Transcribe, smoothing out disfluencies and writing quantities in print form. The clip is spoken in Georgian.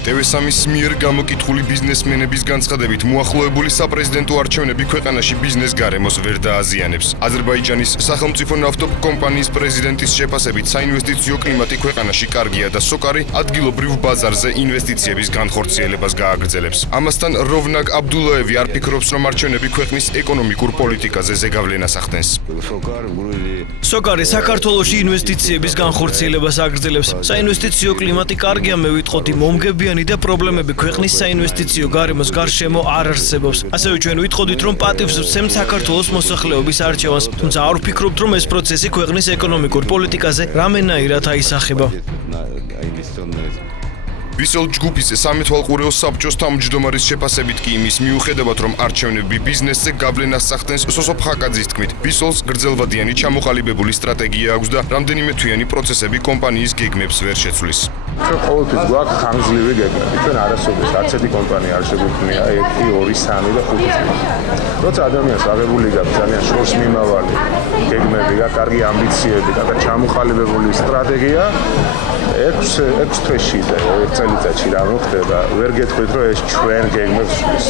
TV3-ის მიერ გამოკითხული ბიზნესმენების განცხადებით, მოახლოებული საპრეზიდენტო არჩევნები ქვეყანაში ბიზნეს გარემოს ვერ დააზიანებს. აზერბაიჯანის სახელმწიფო ნავთობ კომპანიის პრეზიდენტის შეფასებით, საინვესტიციო კლიმატი ქვეყანაში კარგია და სოკარი ადგილობრივ ბაზარზე ინვესტიციების განხორციელებას გააგრძელებს. ამასთან როვნაკ აბდულაევი არ ფიქრობს, რომ არჩევნები ქვეყნის ეკონომიკურ პოლიტიკაზე ზეგავლენას ახდენს. სოკარი საქართველოში ინვესტიციების განხორციელებას აგრძელებს. საინვესტიციო კლიმატი კარგია, მე ვიტყოდი, მომგებიანი და პრობლემები ქვეყნის საინვესტიციო გარემოს გარშემო არ არსებობს. ასევე ჩვენ ვიტყოდით, რომ პატივს ვცემთ საქართველოს მოსახლეობის არჩევანს, თუმცა არ ვფიქრობთ, რომ ეს პროცესი ქვეყნის ეკონომიკურ პოლიტიკაზე რამენაირად აისახება. ვისელ ჯგუფის სამეთვალყურეო საბჭოს თავმჯდომარის შეფასებით კი იმის მიუხედავად, რომ არჩევნები ბიზნესზე გავლენას ახდენს, სოსო ფხაკაძის თქმით, ვისელს გრძელვადიანი ჩამოყალიბებული სტრატეგია აქვს და რამდენიმე თვიანი პროცესები კომპანიის გეგმებს ვერ შეცვლის. ჩვენ ყოველთვის გვაქვს ხანგრძლივი გეგმები. ჩვენ არასოდეს არც ერთი კომპანია არ შეგვიქმნია 1, 2, 3 და 5 წელი. როცა ადამიანს აღებული გაქვს ძალიან შორს მიმავალი გეგმები და კარგი ამბიციები და ჩამოყალიბებული სტრატეგია, 6 თვეში და 1 წელიწადში რა მოხდება, ვერ გეტყვით, რომ ეს ჩვენ გეგმებს ვშლის.